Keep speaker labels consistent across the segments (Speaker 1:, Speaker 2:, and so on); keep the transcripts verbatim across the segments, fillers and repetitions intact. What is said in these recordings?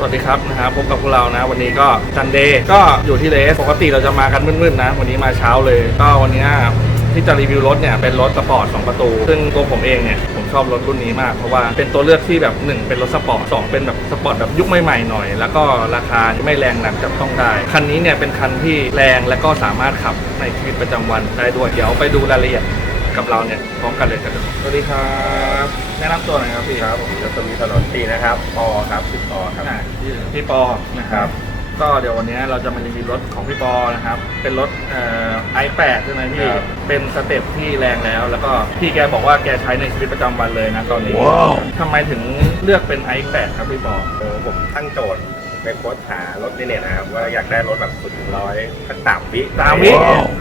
Speaker 1: วัสดีครับนะครับพบกับพวกเรานะวันนี้ก็จันเดย์ก็อยู่ที่เลสปกติเราจะมากันมืดๆนะวันนี้มาเช้าเลยก็วันนี้ที่จะรีวิวรถเนี่ยเป็นรถสปอร์ตสองประตูซึ่งตัวผมเองเนี่ยผมชอบรถรุ่นนี้มากเพราะว่าเป็นตัวเลือกที่แบบหนึ่งเป็นรถสปอร์ตสองเป็นแบบสปอร์ตแบบยุคใหม่ๆหน่อยแล้วก็ราคาไม่แรงนักจับต้องได้คันนี้เนี่ยเป็นคันที่แรงและก็สามารถขับในชีวิตประจำวันได้ด้วยเดี๋ยวไปดูรายละเอียดกับเราเนี่ยพร้อมกันเลยกันสวัสดีครับแนะนำตัวหน่อยครับพี่
Speaker 2: ครับผมยศมีถนนตีนะครับปอครับพี่ปอครับ
Speaker 1: พี่ปอนะครับก็เดี๋ยววันนี้เราจะมารีวิวรถของพี่ปอนะครับเป็นรถเอ่อ ไอ แปด ใช่ไหมพี่เป็นสเต็ปที่แรงแล้วแล้วก็พี่แกบอกว่าแกใช้ในชีวิตประจำวันเลยนะตอนนี้ wow. ทำไมถึงเลือกเป็น ไอ แปด ครับพี่ปอ
Speaker 2: โอ้ผมตั้งโจทย์ไปโพสหารถในเน็ตนะครับว่าอยากได้รถแบบสุดร้อยสักสามวิ
Speaker 1: สามวิ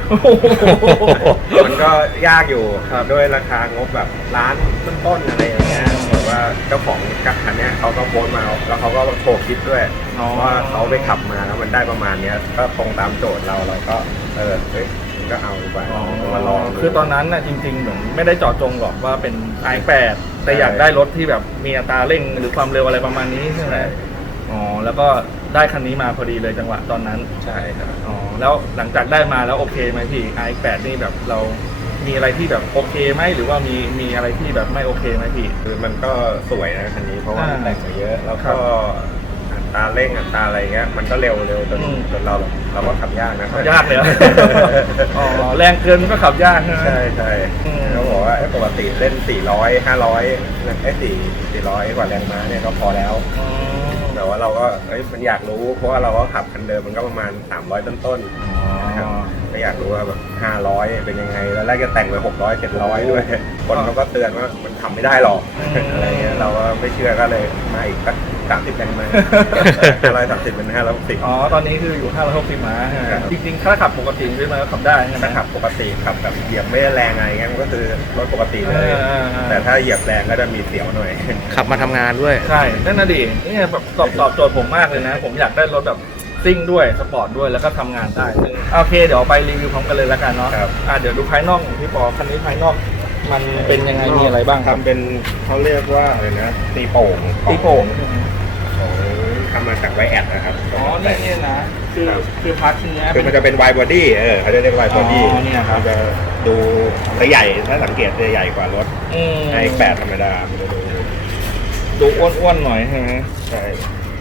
Speaker 2: มันก็ยากอยู่ด้วยราคางบแบบล้านต้นๆอะไรอย่างเงี้ยแบบว่าเจ้าของกั๊กคันเนี้ยเขาก็โพสมาแล้วเขาก็โชว์คลิปด้วยว่าเขาไปขับมาแล้วมันได้ประมาณเนี้ยก็ตรงตามโจทย์เราเราก็เออเฮ้ยก็เอาไปมาลอง
Speaker 1: คือตอนนั้นน่ะจริงๆเหมือนไม่ได้เจาะจงหรอกว่าเป็น ไอ แปด แต่อยากได้รถที่แบบมีอัตราเร่งหรือความเร็วอะไรประมาณนี้ใช่ไหมอ๋อแล้วก็ได้คันนี้มาพอดีเลยจังหวะตอนนั้น
Speaker 2: ใช่ครับ
Speaker 1: อ๋อแล้วหลังจากได้มาแล้วโอเคไหมพี่ ไอ แปด นี่แบบเรามีอะไรที่แบบโอเคไหมหรือว่ามีมีอะไรที่แบบไม่โอเคไหมพี่
Speaker 2: คือมันก็สวยนะคันนี้เพราะว่าแต่งมาเยอะแล้วก็อัตราเร่งอัตราอะไรเงี้ยมันก็เร็วเร็วจนจนเราเราก็ขับยากนะ
Speaker 1: ยากเลยอ๋อแรงเกินก็ขับยาก
Speaker 2: ใช่ใช่เขาบอกว่าปกติเล่นสี่ร้อย ห้าร้อยไอ้สี่ สี่ร้อยกว่าแรงม้าเนี่ยก็พอแล้วแต่ว่าเราก็เอ้ยมันอยากรู้เพราะว่าเราก็ขับคันเดิมมันก็ประมาณสามร้อยต้นๆนะครับก็อยากรู้ว่าแบบห้าร้อยเป็นยังไงแล้วแรกจะแต่งไปหกร้อย เจ็ดร้อยด้วยคนเขาก็เตือนว่ามันทำไม่ได้หรอกอะไรเงี้ยเราก็ไม่เชื่อก็เลยมาอีกสักสามสิบแรงม้าห้าร้อยสามสิบเป็นห้าร้อยหกสิบ
Speaker 1: อ๋อตอนนี้คืออยู่ห้าร้อยหกสิบม้าจริงๆถ้าขับปกติด้วยมันก็ขับได้
Speaker 2: ถ้าขับปกติขับแบบเหยียบไม่แรงอะไรเงี้ยมันก็คือรถปกติเลยแต่ถ้าเหยียบแรงก็จะมีเสียวหน่อย
Speaker 1: ขับมาทำงานด้วยใช่นั่นน่ะดินี่แบบตอบตอบโจทย์ผมมากเลยนะผมอยากได้รถแบบซิ่งด้วยสปอร์ตด้วยแล้วก็ทำงานได้โอเคเดี๋ยวไปรีวิวพร้อมกันเลยแล้วกันเนาะอ่าเดี๋ยวดูภายนอกของพี่ปอคันนี้ภายนอกมันเป็นยังไงมีอะไรบ้างครับ
Speaker 2: เป็นเขาเรียกว่าอะไรนะตีโป่ง
Speaker 1: ตีโป่ง
Speaker 2: ทำมาจากไวแอดนะครับ
Speaker 1: อ๋อนี่นี่นะคือคือพาร์ทนี้
Speaker 2: คือมันจะเป็นไวบอดี้เออเขาจะเรียกไวบอดี้
Speaker 1: เนี่ยครับ
Speaker 2: จะดูจะใหญ่ถ้าสังเกตจะใหญ่กว่ารถไอแปดธรรมดามันจะดู
Speaker 1: ดูอ้วนๆหน่อยใช่ไหม
Speaker 2: ใช่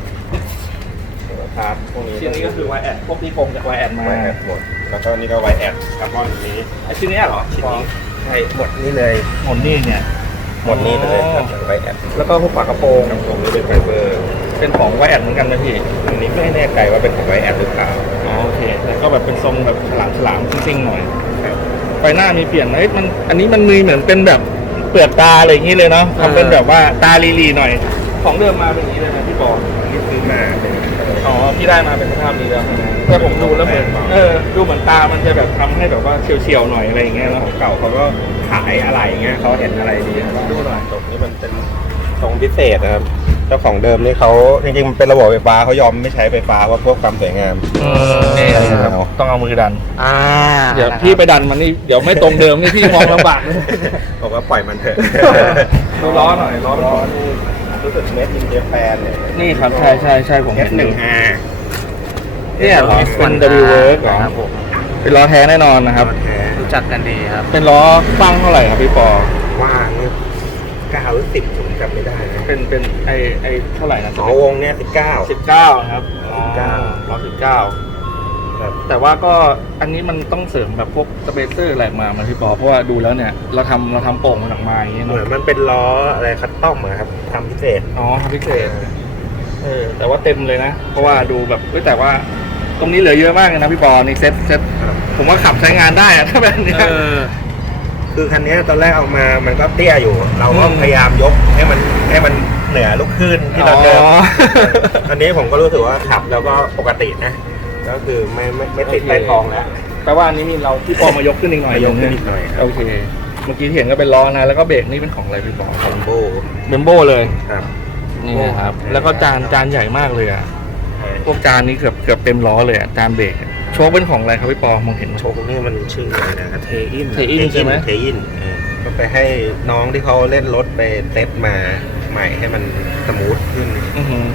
Speaker 2: พาร์ทพวกนี้
Speaker 1: ชิ้นนี้ก็คือไวแอดพวกตีโป่งจากไวแอดมา
Speaker 2: ไวแอดหมดแล้วก็นี่ก็ไวแอดคาร์บอนนี้
Speaker 1: ไอชิ้นนี้เหรอ
Speaker 2: ชิ้นนี้ใช่หมดนี่เลย
Speaker 1: หมดนี่เนี่ย
Speaker 2: หมดนี่เลยครับไวแอด
Speaker 1: แล้วก็พวกฝากระโปรง
Speaker 2: กระโปรงนี่เป็นไฟเบอร์
Speaker 1: เป็นของไวแอดเหมือนกันนะพี่
Speaker 2: อันนี้ไม่แน่ใจว่าเป็นของไวแอดหรือเปล่า
Speaker 1: อ๋อโอเคแล้วก็แบบเป็นทรงแบบฉลามฉลามซิ่งๆหน่อยไฟหน้ามีเปลี่ยนไหมมันอันนี้มันมีเหมือนเป็นแบบเปลือกตาอะไรอย่างนี้เลยเนาะทำเป็นแบบว่าตาลีๆหน่อยของเดิมมาเป็นอย่างนี้เลยนะพี่บอล
Speaker 2: นี่ซื้อมาเป็น
Speaker 1: อ๋อพี่ได้มาเป็นสภาพนี้แล้วแต่ผมดูแล้วเหมือนเออดูเหมือนตามันจะแบบทำให้แบบว่าเฉียวๆหน่อยอะไรอย่างเงี้ยแล้ว
Speaker 2: ของเก่าเขาก็ขายอะไรเงี้ยเขาเห็นอะไรดีเขาดูหน่อยตรงนี้มันเป็นทรงพิเศษนะครับเจ้าของเดิมนี่เขาจริงๆมันเป็นระบบไฟฟ้าเขายอมไม่ใช้ไฟฟ้าเพราะพวกความสวยงาม
Speaker 1: นี่ครับต้องเอามือดันอ่าเดี๋ยวพี่ไปดันมันนี่เดี๋ยวไม่ตรงเดิมนี่พี่มองลำบาก
Speaker 2: ผมก็ปล่อยมันเถอะ
Speaker 1: ดูล้อหน่อยล้อล้อ
Speaker 2: นี่รู้สึกเมดอินเจแปนเนี่ย
Speaker 1: นี่ครับใช่ใช่ใช่ผม
Speaker 2: เห็นหนึ่งอาร์
Speaker 1: เนี่ยล้อฟัน ดับเบิลยู เวิร์กเหรอครับผมเป็นล้อแท้แน่นอนนะครับ
Speaker 3: รู้จักกันดีครับ
Speaker 1: เป็นล้อกว้างเท่าไหร่ครับพี่ปอก
Speaker 2: ว้างเก้าหรือสิบผมจำไม่ได้นะ
Speaker 1: เป็นเป็นไอไอเท่าไหร่นะ
Speaker 2: อ๋อวงเนี่ยสิบเก้า
Speaker 1: สิบเก้าครับสิบเก้าล้อสิบเก้าแต่ว่าก็อันนี้มันต้องเสริมแบบพวกสเปเซอร์อะไรมามันพี่ปอเพราะว่าดูแล้วเนี่ยเราทำเราทำโป่งมาจากไม้อย่างเงี้ย
Speaker 2: เหมือนมันเป็นล้ออะไรคัสตอมครับทำพิเศษ
Speaker 1: อ๋อทำพิเศษเออแต่ว่าเต็มเลยนะเพราะว่าดูแบบเฮ้ยแต่ว่าตรงนี้เหลือเยอะมากเลยนะพี่ปอนี่เซ็ตเซ็ตผมว่าขับใช้งานได้อะถ้าแบบนี้
Speaker 2: คือคันนี้ตอนแรกเอามามันก็เตี้ยอยู่เราก็พยายามยกให้มันให้มันเหนือลูกขึ้นที่เราเดิมอันนี้ผมก็รู้สึกว่าขับแล้วก็ปกตินะก็คือไม่ไม่ไม่ติดใต้ท้องแล้ว
Speaker 1: แปลว่าอันนี้มีเราที่ปอมายกขึ้นอีกหน่อย
Speaker 2: ยกขึ้นอีกหน่อย
Speaker 1: โอเคเมื่อกี้เห็นก็เป็นล้อนะแล้วก็เบรกนี่เป็นของอะไรพี่ปอ
Speaker 2: เบมโบ
Speaker 1: เบมโบเลยครับนี่ครับแล้วก็จานจานใหญ่มากเลยอ่ะพวกจานนี้เกือบเกือบเต็มล้อเลยอ่ะจานเบรกโชคเป็นของอะไรครับพี่ปอมองเห็น
Speaker 2: โชคนี่มันชื่ออะไรนะเทอิน
Speaker 1: เทอินใช่ไหม
Speaker 2: เทอินก็ไปให้น้องที่เขาเล่นรถไปเซตมาใหม่ให้มันสมูทขึ้น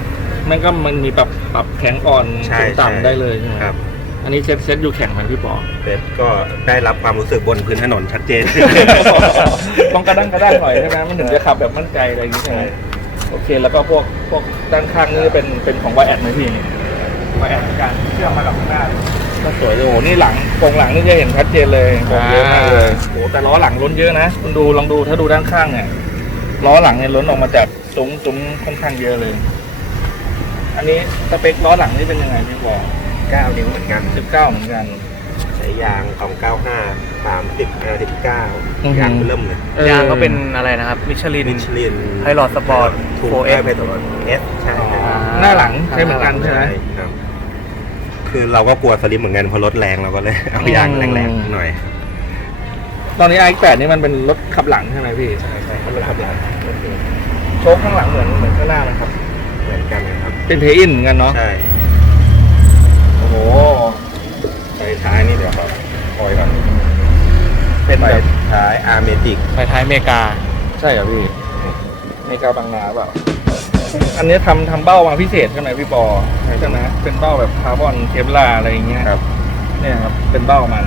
Speaker 1: มันก็มันมีปรับปรับแข็งอ่อน
Speaker 2: ใช่
Speaker 1: สูง
Speaker 2: ใช่
Speaker 1: ต่ำได้เลยใช่ไหม
Speaker 2: ครับ
Speaker 1: อันนี้เซ็ตเซ็ตอยู่แข็งไหมพี่ปอ
Speaker 2: เซตก็ได้รับความรู้สึกบนพื้นถนนชัดเจน
Speaker 1: ต้องกระด้างกระด้างหน่อยใช่ไหมมันถึงจะขับแบบมั่นใจอะไรอย่างงี้ใช่ไหมโอเค แล้วก็พวกพวกด้านข้างนี่เป็นเป็นของวายแอดไหมพี่วายแอดเหมือนกันเชื่อมมากับข้างหน้าก็สวยเลยโอ้โหนี่หลังตรงหลังนี่จะเห็นชัดเจนเลยตรงเยอะมากเลยโอ้โหแต่ล้อหลังล้นเยอะนะคุณดูลองดูถ้าดูด้านข้างเนี่ยล้อหลังเนี่ยล้นออกมาจากซุ้มซุ้มค่อนข้างเยอะเลย อันนี้สเปคล้อหลังนี่เป็นยังไงพี่ปอ
Speaker 2: เก้านิ้วเหมือนกัน
Speaker 1: สิบเก้าเหมือนกัน
Speaker 2: ใช้ยางสองเก้าห้า สามสิบ ห้าสิบเก้า
Speaker 1: อือฮึ
Speaker 2: ยางเริ่มเลย
Speaker 1: ออย
Speaker 3: างก็เป็นอะไรนะครับมิชลิน
Speaker 2: มิชลิน
Speaker 3: Pilot Sport
Speaker 2: ถูก
Speaker 3: โฟร์
Speaker 2: เอ
Speaker 3: เอ
Speaker 2: ส
Speaker 3: ส
Speaker 2: ไปตัวเอสใช่ครับ
Speaker 3: อ่า
Speaker 1: หน้าหลังใช่เหมือนกันใช่ไหม
Speaker 2: ครับ คือเราก็กลัวสลิปเหมือนกันเพราะรถแรงเราก็เลย เอายางแรงๆหน่อย
Speaker 1: ตอนนี้ ไอ แปด นี่มันเป็นรถขับหลังใช่ไหมพี่
Speaker 2: ใช่ใช่ครับรถขับหลัง
Speaker 1: โชคข้างหลังเหมือนเหมือนข้างหน้าไหมครับ
Speaker 2: เหมือนกันนะครับ
Speaker 1: เป็นเทอินเหมือนกันเนาะ
Speaker 2: ใช่
Speaker 1: โอ้โห
Speaker 2: ไฟท้ายนี่เดี๋ยวครับคอยก่อน
Speaker 1: เป็น
Speaker 2: ไฟ
Speaker 1: แบบ
Speaker 2: ท้ายอาร์เมจิก
Speaker 3: ไฟท้ายอเมริกา
Speaker 1: ใช่เหรอพี่เมกาบางนาเปล่า อันนี้ทำทำเบ้ามาพิเศษใช่ไหมพี่ปอใช่ไหมเป็นเบ้าแบบคาร์บอนเคปลาร์อะไรอย่างเงี้ย
Speaker 2: ครับ
Speaker 1: เนี่ยครับ เป็นเบ้ามัน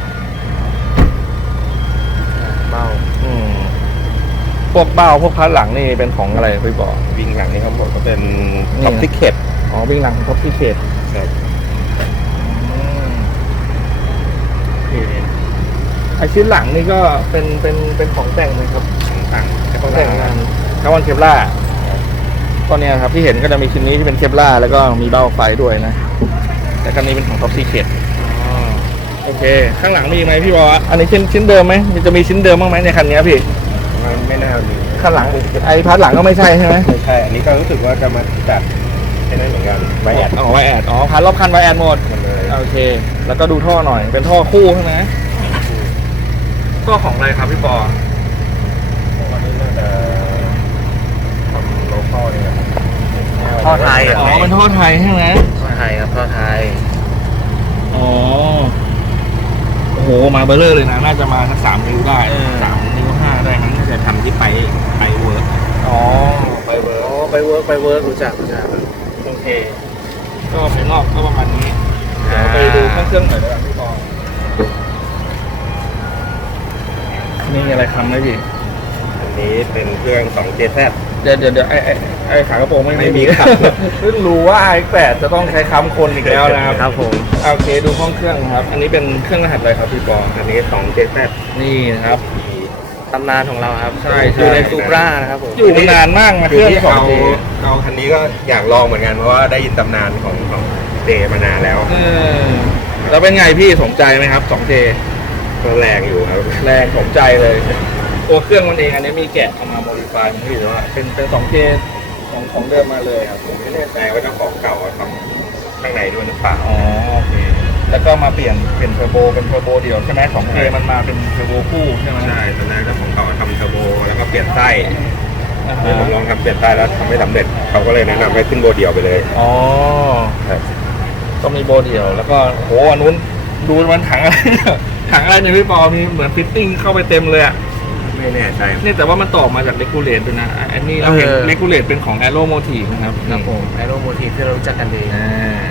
Speaker 3: เบ้า
Speaker 1: อืมพวกเบ้าพวกพัดหลังนี่เป็นของอะไรพี่ปอ
Speaker 2: วิ่งหลังนี่ครับผมก็เป็น
Speaker 1: นี่
Speaker 2: ท็อปติเก็ต
Speaker 1: อ๋อวิ่งหลังของท็อปพิเศษ
Speaker 2: ครับ
Speaker 1: ไอชิ้นหลังนี่ก็เป็นเป็นเป็นของแต่งเลยครับ
Speaker 2: ต่างๆ
Speaker 1: ของแต่งงานคาร์บอนเคปลาร์ตอนนี้ยครับที่เห็นก็จะมีชิ้นนี้ที่เป็นเคปลาร์แล้วก็มีเบ้าไฟด้วยนะแต่คันนี้เป็นของท็อปซีเคทโอเค ข้างหลังมีอีกไหมพี่บอสอันนี้ชิ้นชิ้นเดิมไหมมันจะมีชิ้นเดิมบ้างไหมในคันนี้พี่
Speaker 2: มันไม่น่ามี
Speaker 1: ข้างหลังไอพัดหลังก็ไม่ใช่ใช่ไหม
Speaker 2: ไม่ใช่อันนี้ก็รู้สึกว่าจะมาจัดไอ้นั่นเหมือนกันไวแอด
Speaker 1: อ๋อไวแอดอ๋อพัดรอบคันไวแอดหมด
Speaker 2: หมดเลย
Speaker 1: โอเค แล้วก็ดูท่อหน่อยเป็นท่อคู่ใช่ไหมท่อของอะไรครับพี่ปอ
Speaker 2: ผมว่านี่น่าจะของโลคอลเนี่ย
Speaker 3: ท่อไทยเหร
Speaker 1: อ๋อเป็นท่อไทยใช่ไหม
Speaker 3: ท่อไทยครับท่อไทย
Speaker 1: อ๋อ โอ้โห มาเบลเลอร์เลยนะ น่าจะมาสักสามนิ้วได้สามนิ้วห้าได้มั้ง
Speaker 2: น่าจะทำที่ไปไปเวิร์ก
Speaker 1: อ๋อ ไปเวิร์ก
Speaker 3: อ๋อไปเวิร์กไปเวิร์กรู้จักรู้จัก
Speaker 1: โอเค ก็ภายนอกก็ประมาณนี้ เดี๋ยวไปดูเครื่องเครื่องหน่อยแล้วกันพี่ปอนี่อะไรคำไหมพี่
Speaker 2: อันนี้เป็นเครื่อง สอง เจ แซด
Speaker 1: เดี๋ยวเดี๋ยวเดี๋ยวไอไอไอขากระโปรงไม่
Speaker 2: ไม่มีครับ
Speaker 1: เพิ่งรู้ว่า ไอ แปด จะต้องใช้ค้ำคนอีกแล้วนะครับ
Speaker 3: ครับผม
Speaker 1: โอเค ดูห้องเครื่องครับ อันนี้เป็นเครื่องรหัสอะไรครับพี่ปอ
Speaker 2: อันนี้ สอง เจ แซด
Speaker 1: นี่นะครับ
Speaker 3: ตำนานของเราครับ
Speaker 1: ใช่ใช่
Speaker 3: อยู่ในซูปรานะครับผม
Speaker 1: อยู่มานานมากนะเค
Speaker 2: คือ
Speaker 1: รื่อง
Speaker 2: ที่
Speaker 1: สอง
Speaker 2: เอา
Speaker 1: เจ
Speaker 2: เอาคันนี้ก็อยากลองเหมือนกันเพราะว่าได้ยินตำนานของของเจมานานแล้ว
Speaker 1: เออแล้วเป็นไงพี่สนใจไหมครับ สองเจ
Speaker 2: ก็แรงอยู่ครับ
Speaker 1: แรงสนใจเลย ตัวเครื่องมันเองอันนี้มีแกะเอามาโมดิฟายมันพี่หรือว่าเป็นเป็นสองเจของของเดิมมาเลยครับ
Speaker 2: ผมไม่แน่ใจว่าเจ้าของเก่าทำข้างในด้วยหรือเปล่า
Speaker 1: อ๋อโอเคแล้วก็มาเปลี่ยนเป็นเทอร์โบเป็นเทอร์โบเดี่ยวใช่ไหมสองเจมันมาเป็นเทอร์โบคู่ใช่ไหม
Speaker 2: ใช่ตอนแรกเจ้าของเก่าทำเทอร์โบแล้วก็เปลี่ยนไส้
Speaker 1: อ่า
Speaker 2: เดี๋ยวผมลองทำเปลี่ยนไส้แล้วทำไม่สำเร็จเขาก็เลยแนะนำให้ขึ้นโบเดียวไปเลย
Speaker 1: อ๋อ
Speaker 2: ครับ
Speaker 1: ก็มีโบเดี่ยวแล้วก็โหอันนู้นดูมันถังอะไรเนี่ยถังอะไรเนี่ยพี่ปอมีเหมือนฟิตติ้งเข้าไปเต็มเลยอ่ะ
Speaker 2: ไม่แน่ใจ
Speaker 1: นี่แต่ว่ามันต่อมาจากเลกูเลตด้วยนะ อันนี้เราเห็น
Speaker 3: เออ
Speaker 1: เลกูเลตเป็นของ a อโรโมทีฟนะครับ
Speaker 3: ครับผมแอโรโมทีฟที่เรารู้จักกันดี
Speaker 1: อ่า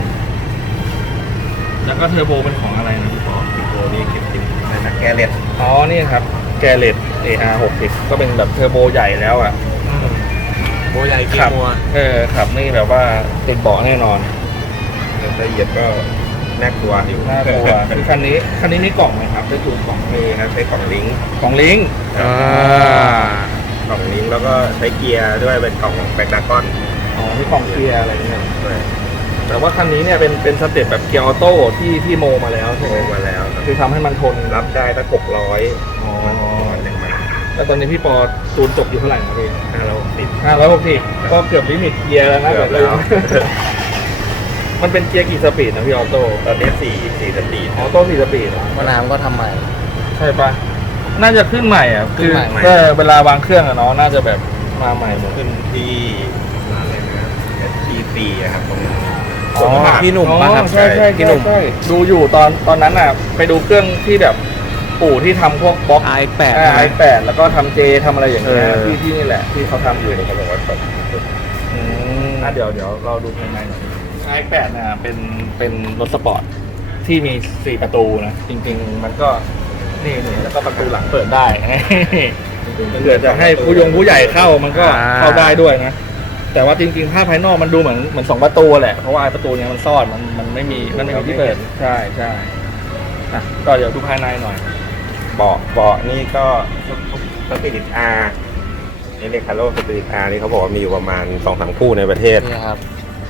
Speaker 1: แล้วก็เทอร์โบเป็นของอะไรนะพี่ปอ
Speaker 2: โบนี่เก็บติดในนักแกเล็ด
Speaker 1: อ๋อ นี่ครับแกเลต เอ อาร์ หกสิบก็เป็นแบบเทอร์โบใหญ่แล้วอ่ะ
Speaker 3: โบใหญ่เกีย
Speaker 1: ขั
Speaker 3: ร์มัว
Speaker 1: เออขับนี่แบบว่าติดเบาะแน่นอน
Speaker 2: ละเอียดก็น่ากลัวอยู่
Speaker 1: น่ากลัว คือคันนี้คันนี้มีกล่องไหมครับได้จูนกล่อง
Speaker 2: มีครับใช้กล่องลิงก์
Speaker 1: กล่องลิงก์
Speaker 3: อ่า
Speaker 2: กล่องลิงก์แล้วก็ใช้เกียร์ด้วยเป็นกล่องของแบกดากอน
Speaker 1: อ๋อที่กล่องเกียร์อะไรเนี่ย
Speaker 2: ด้วย
Speaker 1: แต่ว่าคันนี้เนี่ยเป็นเป็นสเต็ปแบบเกียร์ออโต้ที่ที่โมมาแล้วใช่
Speaker 2: โท
Speaker 1: ไห
Speaker 2: ร
Speaker 1: ม
Speaker 2: มาแล้วครับ
Speaker 1: คือทำให้มันทน
Speaker 2: รับได้ตั้งหกร้อย
Speaker 1: อ๋อ
Speaker 2: วันหนึ่งมา
Speaker 1: แล้วตอนนี้พี่ปอจูนจบอยู่เท่าไหร่ครับพี่
Speaker 2: ห้าร้อยหกสิบ
Speaker 1: ห้าร้อยหกสิบก็เกือบลิมิตเกียร์แล้วนะ
Speaker 2: เกือบ
Speaker 1: แบบ
Speaker 2: แล้ว
Speaker 1: มันเป็นเกียร์กี่สปีดนะพี่ออโต้
Speaker 2: ตอนนี้สี่สี่สปีด
Speaker 1: ออโต้สี่สปีดเหรอ
Speaker 3: มะนาวก็ทำใหม่
Speaker 1: ใช่ปะน่าจะขึ้นใหม่อ่ะ
Speaker 3: ขึ้นใหม่
Speaker 1: คือเออเวลาวางเครื่องอะเนาะน่าจะแบบมาใหม่หมด
Speaker 2: ขึ้นที่ร้านอะไรนะเอสทีซีอะครับตรง
Speaker 1: อ๋อ
Speaker 3: พี่หนุ่ม
Speaker 1: อ๋อ
Speaker 3: ปะครับ
Speaker 1: ใช่ใช่
Speaker 3: พี่หนุ่ม
Speaker 1: ใช่ดูอยู่ตอนตอนนั้นอ่ะ ไปดูเครื่องที่แบบปู่ที่ทำพวกบล็อก
Speaker 3: ไอแปด
Speaker 1: ไอแปดแล้วก็ทำเจทำอะไรอย่างเงี้ย
Speaker 3: เออ
Speaker 1: ที่ที่นี่แหละที่เขาทำอยู่
Speaker 2: เขาบอกว่าแบบ
Speaker 1: อืมอ่ะเดี๋ยวเดี๋ยวเราดูภายในหน่อย ไอ แปด เนี่ยเป็นเป็นรถสปอร์ตที่มีสี่ประตูนะ จริงๆ มันก็นี่นี่แล้วก็ประตูหลังเปิดได้ เผื่อจะให้ผู้ยงผู้ใหญ่เข้ามันก็เข้าได้ด้วยนะ แต่ว่าจริงๆภาพภายนอกมันดูเหมือนเหมือนสองประตูแหละเพราะว่าไอประตูเนี้ยมันซ่อนมันมันไม่มีมันไม่มีที่เปิดใช่ใช่อ่ะก็เดี๋ยวดูภายในหน่อย
Speaker 2: เบาะเบาะนี่ก็สปิริตอาร์นี่เรียกคาร์โลสปิริตอาร์นี่เขาบอกว่ามีอยู่ประมาณสองสามคู่ในประเทศ
Speaker 3: นี่ครับ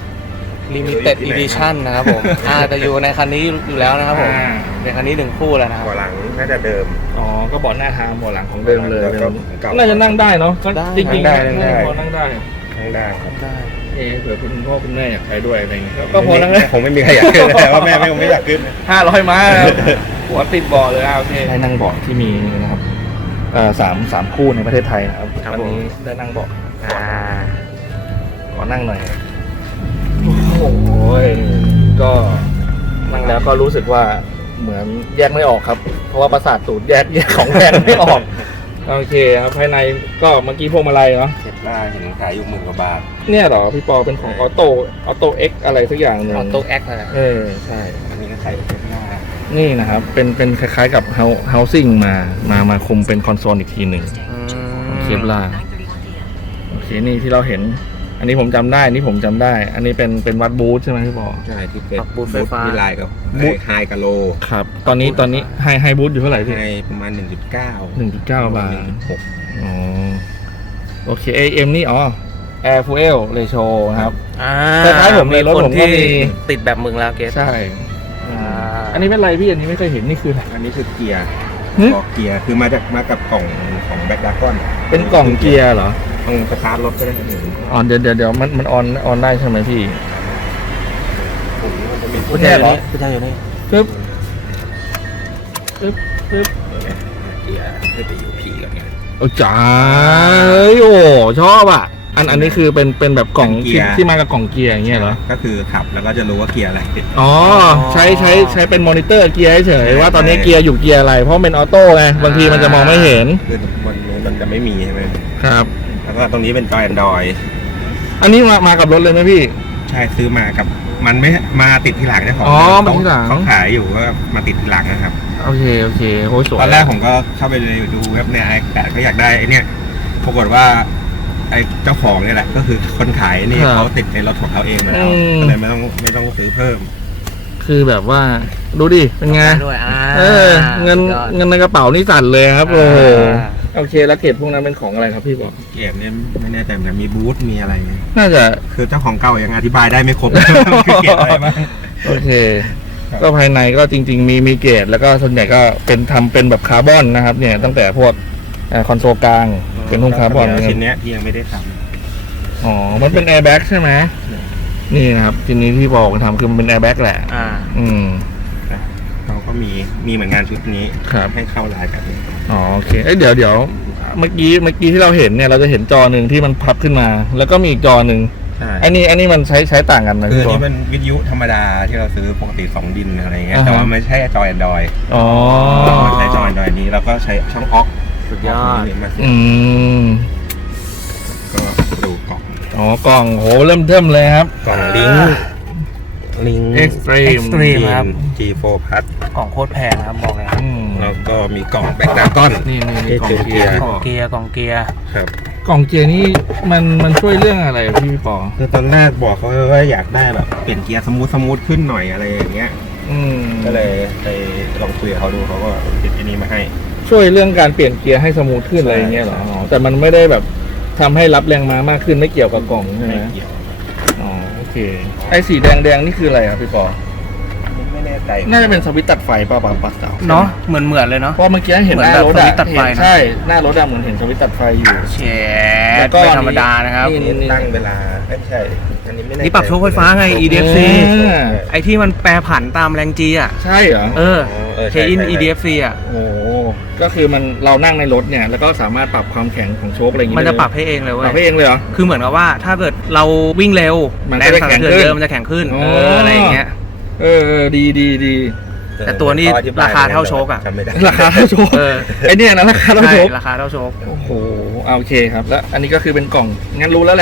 Speaker 3: limited edition นะครับผม อ่าแต่อยู่ในคันนี้อยู่แล้วนะครับผม
Speaker 1: อ่า
Speaker 3: ในคันนี้หนึ่งคู่แล้วนะครับ
Speaker 2: เบาะหลังน่าจะเดิม
Speaker 1: อ๋อก็เบาะหน้าทางเบาะหลังของเดิมเลย
Speaker 2: แล้วก็เก่า
Speaker 1: น่าจะนั่งได้เนาะก็
Speaker 3: ได้
Speaker 1: จริงๆ
Speaker 2: นั่
Speaker 1: นั่
Speaker 2: ง
Speaker 1: ง
Speaker 2: ได้
Speaker 1: ได้
Speaker 2: นั่งได้
Speaker 1: พอนั่งได้
Speaker 2: นั่งได้ครับ
Speaker 3: ได้
Speaker 1: เอะเผื่อคุณพ่อคุณแม่อยากใช้ด้วยอะไรอย่างเงี้ยก็ก็พอนั่งได้
Speaker 2: คงไม่มีใครอยากขึ้นแต่ว่าแม่ไม่ไม่อยากขึ้น
Speaker 1: ห้าร้อยม้าครับหัวติดเบาะเลยอ่ะโอเคได้นั่งเบาะที่มีนะครับเอ่อสามสามคู่ในประเทศไทยนะครับ
Speaker 3: ครับ
Speaker 1: วัน
Speaker 3: ผม
Speaker 1: นี้ได้นั่งเบาะ
Speaker 3: อ่า
Speaker 1: ขอนั่งหน่อยโอ้โหก็นั่งแล้วก็รู้สึกว่าเหมือนแยกไม่ออกครับ เพราะว่าประสาทตูดแยกแยกของแยกไม่ออกโอเคครับภายในก็เมื่อกี้พวงมาลัยเนาะ
Speaker 2: เห็นว่าเห็นขายอยู่หมื่นกว่าบาท
Speaker 1: เนี่ยเหรอพี่ปอเป็นของออโต้ออโต้เอ็กอะไรสักอย่างหนึ่ง
Speaker 3: ออโต้แอคนะ
Speaker 1: เออใช่
Speaker 2: อันนี้ก็ขายอยู่ข้างหน้า
Speaker 1: นี่นะครับ เป็นเป็นคล้ายๆกับ House- housing มา มา มาคุมเป็นคอนโซลอีกทีหนึ่ง
Speaker 3: อืม
Speaker 1: เคปลาโอเค นี่ที่เราเห็น อันนี้ผมจำได้ นี่ผมจำได้ อันนี้เป็น เป็นวัดบูธใช่ไหมพี่บอ
Speaker 2: ใช่ที่เป็น
Speaker 3: ปรับบูทไฟฟ้า
Speaker 2: มีลายกับ
Speaker 1: บูท
Speaker 2: ไฮกับโล
Speaker 1: ครับ ตอนนี้ ตอนนี้ไฮไฮบูธอยู่เท่าไหร่พี่
Speaker 2: ในประมาณ หนึ่งจุดเก้า
Speaker 1: หนึ่งจุดเก้าบาท
Speaker 2: หก
Speaker 1: อ๋อ โอเค เอ เอ็ม นี่ อ๋อ Air Fuel Ratio นะครับ
Speaker 3: อ่า
Speaker 1: คล้ายๆผมเลยรถ
Speaker 3: คน
Speaker 1: ผมก็
Speaker 3: ที่
Speaker 1: มี
Speaker 3: ติดแบบมึงแล้วเกส
Speaker 1: ใช่
Speaker 3: อ่า
Speaker 1: อันนี้เป็นไรพี่ อันนี้ไม่เคยเห็น นี่คืออะไร
Speaker 2: อันนี้คือเกียร์
Speaker 1: หึ
Speaker 2: บอกเกียร์คือมาจากมากับกล่องของแบ็คดากอน
Speaker 1: เป็นกล่องเกียร์เหรอ
Speaker 2: ต้องสตาร์ทรถก็ได้ครับ
Speaker 1: อ๋อ เดี๋ยวเดี๋ยวเดี๋ยวมัน มันออน ออนได้ใช่ไหมพี่
Speaker 2: ผมมันจะมี
Speaker 1: กุญแจเหรอ
Speaker 3: กุญแจอยู่นี่
Speaker 1: ปึ๊บปึ๊บปึ๊บ
Speaker 2: เกียร์คือไปอยู่พีแล้วไง
Speaker 1: โอ้จ้าเฮ้ยโอ้ชอบอ่ะ อันอันนี้คือเป็นเป็นแบบกล่อง
Speaker 2: เป็นเกี
Speaker 1: ที่
Speaker 2: ยร์
Speaker 1: ที่มากับกล่องเกียร์อย่างเงี้ยเหรอ
Speaker 2: ก็คือขับแล้วก็จะรู้ว่าเกียร์อะไรติด
Speaker 1: อ๋อ ใช้ใช้ใช้เป็นมอนิเตอร์เกียร์เฉยๆว่าตอนนี้เกียร์อยู่เกียร์อะไร เพราะมันเป็นออโต้ไง บางทีมันจะมองไม่เห็น
Speaker 2: คือมันมันจะไม่มีใช่ไหม
Speaker 1: ครับ
Speaker 2: แล้วก็ตรงนี้เป็นจอยแอนดรอย
Speaker 1: อันนี้มามากับรถเลยไหมพี่
Speaker 2: ใช่ซื้อมากับมันไม่มาติดทีหลังนะของ
Speaker 1: อ๋อมาทีหลัง
Speaker 2: เขาขายอยู่ก็มาติดทีหลังนะครับ
Speaker 1: โอเคโอเคโอ้ยสวย
Speaker 2: ตอนแรกผมก็เข้าไปดูเว็บเนี่ยไอ้แต่ก็อยากได้ไอ้เนี่ยปรากฏว่าไอ้เจ้าของเนี่ยแหละก็คือคนขายนี่เขาติดในรถของเขาเองมาแล้วก็เลยไม่ต้องไม่ต้องซื้อเพิ่ม
Speaker 1: คือแบบว่าดูดิ เป็นไง
Speaker 3: ด้วยอ่า
Speaker 1: เออ เงิน
Speaker 3: สุดยอด
Speaker 1: เงินในกระเป๋านี่สั่นเลยครับ โอ้โห
Speaker 3: อ่า
Speaker 1: โอเค แล้วเกรดพวกนั้นเป็นของอะไรครับพี่บอก
Speaker 2: เกมเนี่ยไม่แน่ใจเหมือนกันมีบูธมีอะไร
Speaker 1: น่าจะ
Speaker 2: คือเจ้าของเก่ายังอธิบายได้ไม่ครบ คือเกมอะไรบ้าง
Speaker 1: โอเค
Speaker 2: ครับ
Speaker 1: ก็ภายในก็จริง ๆ มีมีเกรดแล้วก็ส่วนใหญ่ก็เป็นทำเป็นแบบคาร์บอนนะครับ เนี่ยตั้งแต่พวกเอ่อคอนโซลกลางเป็นหุ้มคาร์บอน
Speaker 2: ชิ้นเนี้ยที่ยังไม่ได้ท
Speaker 1: อ๋อ มันเป็นแอร์แบ็กใช่ไหมนี่นะครับชิ้นนี้ที่บอกทำคือมันเป็นแอร์แบ็กแหละ
Speaker 3: อ่า
Speaker 1: อืม
Speaker 2: ำเขาก็มีมีเหมือนงานชุดนี้
Speaker 1: ครับ
Speaker 2: ให้เข้าลายกัน
Speaker 1: อ๋อโอเคเอ้ยเดี๋ยวเดี๋ยวเมื่อกี้เมื่อกี้ที่เราเห็นเนี่ยเราจะเห็นจอหนึ่งที่มันพับขึ้นมา แล้วก็มีอีกจอหนึ่ง
Speaker 2: ใช่
Speaker 1: ไอ้นี่ไอ้นี่มันใช้ใช้ต่างกันไหม
Speaker 2: คือ
Speaker 1: พี่
Speaker 2: อัน
Speaker 1: บอ
Speaker 2: นี้เป็นวิทยุธรรมดาที่เราซื้อปกติสองดินอะไรเงี้ย
Speaker 1: อ่าฮะ
Speaker 2: แต่ว่าไม่ใช่จอยแอนดรอย
Speaker 1: อ๋อ
Speaker 2: ใช้จอยแอนดรอยนี้แล้วก็ใช้ช่องออก
Speaker 3: สุดยอด
Speaker 2: มาเสียบ
Speaker 1: อืม
Speaker 2: ก็ดูกล่อง
Speaker 1: อ๋อกล่องโหเริ่มเทิมเลยครับ
Speaker 2: กล่องลิงลิง
Speaker 1: Extreme
Speaker 3: Extreme ครับ
Speaker 2: จี โฟร์ Plus
Speaker 3: กล่องโคตรแพงนะครับบอกเลย
Speaker 1: อืม
Speaker 2: แล้วก็มีกล่องแบ็คดากอน
Speaker 1: นี่นี่นี่กล่องเกียร์
Speaker 3: กล่องเกียร์กล่องเกียร์
Speaker 2: ครับ
Speaker 1: กล่องเกียร์นี่มันมันช่วยเรื่องอะไรพี่ปอ
Speaker 2: คือตอนแรกบอกเขาว่าอยากได้แบบเปลี่ยนเกียร์สมูทสมูทขึ้นหน่อยอะไรอย่างเงี้ย
Speaker 1: อืม
Speaker 2: ก็เลยไปลองคุยกับเขาดูเขาก็ติดอันนี้มาให้
Speaker 1: ช่วยเรื่องการเปลี่ยนเกียร์ให้สมูทขึ้นอะไรอย่างเงี้ยเหรออ๋อแต่มันไม่ได้แบบทำให้รับแรงม้ามากขึ้นไม่เกี่ยวกับกล่องใช่ไหม
Speaker 2: ไม่เกี่ยว
Speaker 1: อ๋อโอเคไอ้สีแดงแดงๆนี่คืออะไรครับพี่ปอ
Speaker 2: ไม่แน่ใจ
Speaker 1: น่าจะเป็นสวิตช์ตัดไฟป่ะป่ะปักเสา
Speaker 3: เนาะเหมือนเหมือนเลยเนาะ
Speaker 1: เพราะเมื่อกี้เห็น
Speaker 3: เหมื
Speaker 1: ห
Speaker 3: อน
Speaker 1: น้า
Speaker 3: แบบ
Speaker 1: รถ
Speaker 3: สวิ
Speaker 1: อะ
Speaker 3: ตช์ตัดไฟ
Speaker 1: เห็น
Speaker 3: นะ
Speaker 1: ใช่หน้ารถอะเหมือนเห็นสวิตช์ตัดไฟอยู่
Speaker 3: แช
Speaker 1: แล้
Speaker 3: ร์
Speaker 1: วก็
Speaker 3: ไม่ธรรมดานะครับ
Speaker 1: นี่
Speaker 2: นี่ตั้งเวลาไม่ใช่อันนี้ไม่แน่ใจ
Speaker 3: นี่ปรับโชคไฟฟ้าไง อี ดี เอฟ ซี
Speaker 1: อ่า
Speaker 3: ไอที่มันแปรผันตามแรงจีอ่ะ
Speaker 1: ใช่เหรอ
Speaker 3: เออ
Speaker 2: เออ
Speaker 3: เท
Speaker 2: ใช่
Speaker 3: อิน
Speaker 2: ใช่
Speaker 3: อี ดี เอฟ ซี อ่ะ
Speaker 1: โอ้โหก็คือมันเรานั่งในรถเนี่ยแล้วก็สามารถปรับความแข็งของโชคอะไรอย่าง
Speaker 3: มัน
Speaker 1: เงี้ย
Speaker 3: จะปรับให้เองเลยเว้
Speaker 1: ป
Speaker 3: ย
Speaker 1: รับให้เองเลยเหรอ
Speaker 3: คือเหมือนกับว่าถ้าเกิดเราวิ่งเร็ว
Speaker 1: มัน
Speaker 3: แร
Speaker 1: ก็
Speaker 3: ง
Speaker 1: จะ
Speaker 3: สั่น
Speaker 1: แข็ง
Speaker 3: สะเทือน
Speaker 1: ขึ้น
Speaker 3: เดิมมันจะแข็งขึ้น
Speaker 1: อ๋อ
Speaker 3: เอออะไรอย่างเงี้ย
Speaker 1: เออเออดีดีดี
Speaker 3: แต่ตัวนี้
Speaker 2: ขออธิบย
Speaker 3: ราคาเท่าโชคอะ
Speaker 2: จำไม่ได้
Speaker 1: ราคาเท่าโชค
Speaker 3: เออ
Speaker 1: ไอเนี่ยนะราคาเท่า
Speaker 3: ใช่
Speaker 1: โชค
Speaker 3: ราคาเท่าโชค
Speaker 1: โอ้โหเอาโอเคครับแล้วอันนี้ก็คือเป็นกล่องงั้นรู้แล้วแหละ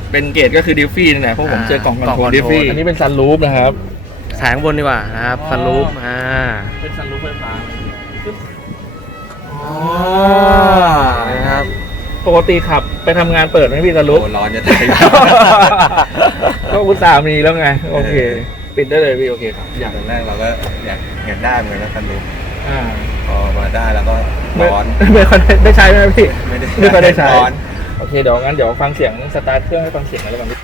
Speaker 1: เป็นเกรดก็คือดิฟฟี่นี่แหละเพราะผมเจอกล่องคอน
Speaker 3: กล่อง
Speaker 1: โทร
Speaker 3: ค
Speaker 1: ล
Speaker 3: อนโทรล
Speaker 1: ดิฟฟี่อันนี้เป็นซันรูฟนะครับ
Speaker 3: แสงบนดีกว่านะครับ
Speaker 1: อ๋อ
Speaker 3: ซันรูฟอ่า
Speaker 1: เป็นซันรูฟไฟฟ้าอ๋อ
Speaker 3: นะครับ
Speaker 1: ปกติขับไปทำงานเปิดไหมพี่ซันรูฟ
Speaker 2: โอ้ร้อนจะตาย
Speaker 1: ก็อุตส่าห์มีแล้วไงโอเค ปิดได้เลยพี่โอเคครับอยาก
Speaker 2: ตอนแรกเราก็อยากอยากได้เหมือนกันนะคันนี้
Speaker 1: อ่า
Speaker 2: พอมาได้แล้วก็
Speaker 1: ไม่
Speaker 2: ร้อน
Speaker 1: ไม่ค่อยได้ได้ใช้ไหมพี่
Speaker 2: ไม่ได้
Speaker 1: ไม่ค่อยได้ใช้
Speaker 2: ร้อน
Speaker 1: โอเคเดี๋ยวงั้นเดี๋ยวฟังเสียงสตาร์ทเครื่องให้ฟังเสียงอะไรก่อนพี่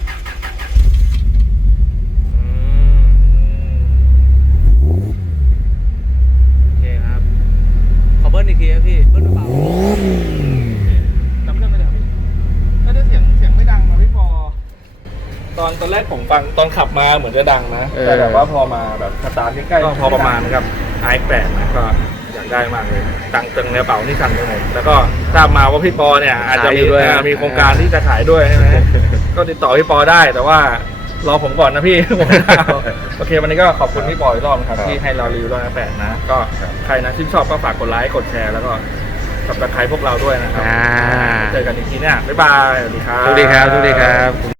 Speaker 3: โอเคครับ ขอเบิ้ลอีกทีครับพี่ เบิ้ลเบา
Speaker 1: ดับเครื่องไม่ได้พี่ก็ได้เสียงเสียงไม่ดังนะพี่ปอตอนตอนแรกผมฟังตอนขับมาเหมือนจะดังนะ แต่แบบว่าพอมาแบบสตาร์ทใกล้ๆก็พอประมาณนะครับไอแปดนะก็อยากได้มากเลยตังตึงในกระเป๋านี่สั่นไปหมดแล้วก็ทราบมาว่าพี่ปอเนี่ยอาจจะมีอ่ามีโครงการที่จะขายด้วยใช่ไหม ก็ติดต่อพี่ปอได้แต่ว่ารอผมก่อนนะพี่ ผมไม่เอาโอเควันนี้ก็ขอบคุณพี่ปออีกรอบนะครับที่ให้เรารีวิวรถแปดนะก็ใครนะที่นชอบก็ฝากกดไลค์กดแชร์แล้วก็สับสไครต์พวกเราด้วยนะครับ
Speaker 3: อ่า
Speaker 1: เจอกันอีกทีเนี่ยบ๊ายบายสวัสดีครับ
Speaker 3: สวัสดีครับ สวัสดีครับ